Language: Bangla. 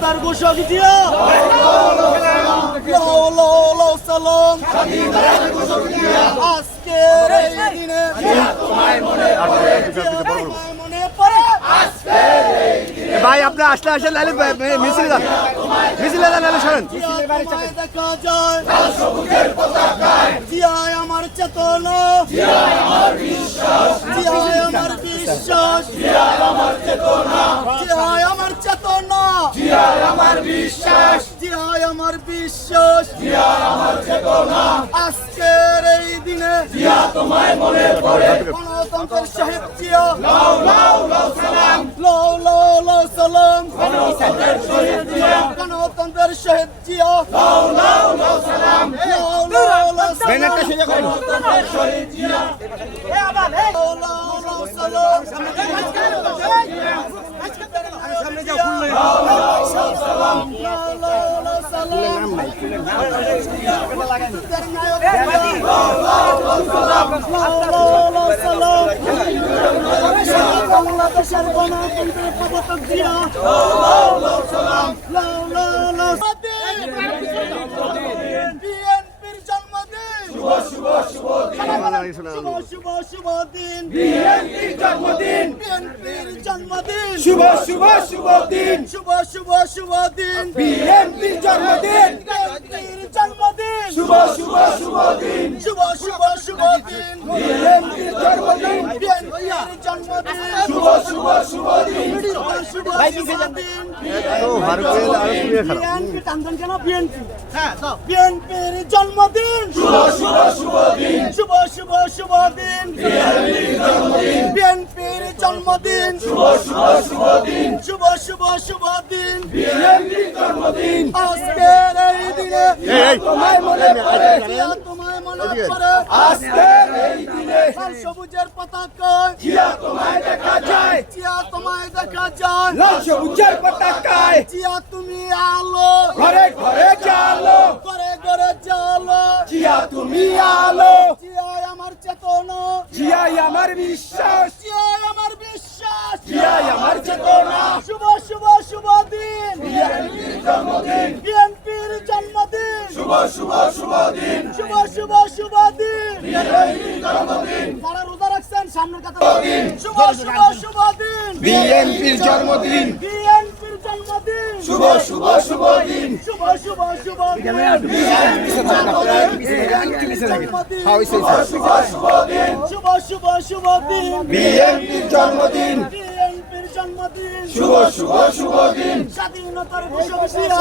তার ঘোষক জিয়া আজকের এই দিনে মনে পড়ে ভাই আপনি আসলে আসলে নাহলে মিছিলে যান নাহলে সরেন দেখা যায় জিয়ায় আমার চেতনা জিয়ায় আমার বিশ্বাস জিয়ায় আমার চেতনা জিয়ায় আমার চেতনা জিয়ায় আমার বিশ্বাস জিয়ায় আমার বিশ্বাস জিয়ায় আমার চেতনা আজকের এই দিনে জিয়া তোমায় মনে পড়ে গণতন্ত্রের শহীদ জিয়া লাউ লাউ লাউ সালাম লাউ লাউ লাউ সালাম গণতন্ত্রের শহীদ জিয়া গণতন্ত্রের শহীদ জিয়া লাউ লাউ লাউ সালাম লাউ লাউ লাউ ব্যানারটা সোজা করেন গণতন্ত্রের শহীদ জিয়া এ আবার লাউ লাউ লাউ সালাম সামনে যাও খুললে লাউ লাউ লাউ সালাম লাউ লাউ লাউ সালাম নাম নাই নাম লাগাই লাউ লাউ লাউ সালাম লাউ লাউ লাউ সালাম বাংলাদেশের গণতন্ত্রের প্রবর্তক জিয়া লাউ লাউ লাউ সালাম লাউ লাউ লাউ বিএনপির জন্মদিন শুভ শুভ শুভ শুভ দিন বিএনপির জন্মদিন বিএনপির জন্মদিন শুভ শুভ শুভ দিন শুভ শুভ শুভ দিন বিএনপির জন্মদিন বিএনপির জন্মদিন শুভ শুভ শুভ দিন শুভ শুভ শুভ দিন বিএনপির জন্মদিন বিএনপির জন্মদিন শুভ শুভ শুভ দিন শুভ শুভ শুভ দিন তো ভারতের আর শুনে খারাপ বিএনপি টানতেন কেন বিএনপি হ্যাঁ তো বিএনপির জন্মদিন শুভ শুভ শুভ দিন শুভ শুভ শুভ দিন বিএনপির জন্মদিন বিএনপির জন্মদিন শুভ শুভ শুভ দিন শুভ শুভ শুভ দিন বিএনপির জন্মদিন আজকের এই দিনে তোমায় মনে পড়ে তোমায় মনে পড়ে আজকের এই দিনে লাল সবুজের পতাকায় জিয়া তোমায় দেখা যায় জিয়া তোমায় দেখা যায় লাল সবুজের পতাকায় জিয়া তুমি আলো ঘরে ঘরে জালো ঘরে ঘরে জালো জিয়া তুমি আলো জিয়াই আমার চেতনা জিয়াই আমার বিশ্বাস জিয়াই আমার বিশ্বাস জিয়াই আমার চেতনা শুভ শুভ শুভ দিন বিএনপির জন্মদিন বিএনপির জন্মদিন শুভ শুভ শুভ দিন শুভ শুভ শুভ দিন বিএনপির জন্মদিন যারা রোজা রাখছেন সামনের কথা শুভ শুভ শুভ দিন বিএনপির জন্মদিন বিএনপির জন্মদিন শুভ শুভ শুভ দিন শুভ শুভ শুভ দিন শুভ শুভ শুভ দিন বিএনপির জন্মদিন বিএনপির জন্মদিন শুভ শুভ শুভ দিন স্বাধীনতার ঘোষক জিয়া